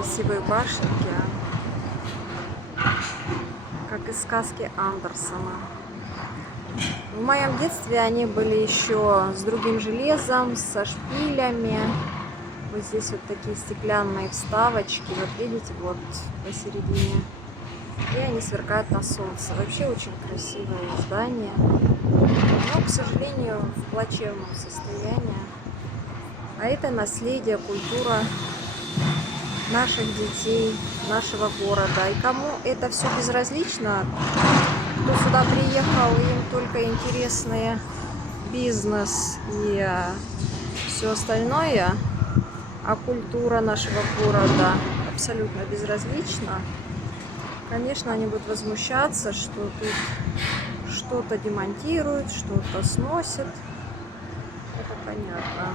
красивые башенки, как из сказки Андерсона. В моем детстве они были еще с другим железом, со шпилями. Вот здесь вот такие стеклянные вставочки, вот видите, вот посередине. И они сверкают на солнце. Вообще очень красивое здание, но, к сожалению, в плачевном состоянии. А это наследие, культура наших детей, нашего города. И кому это все безразлично, кто сюда приехал, им только интересный бизнес и все остальное, а культура нашего города абсолютно безразлична, конечно, они будут возмущаться, что тут что-то демонтируют, что-то сносят. Это понятно.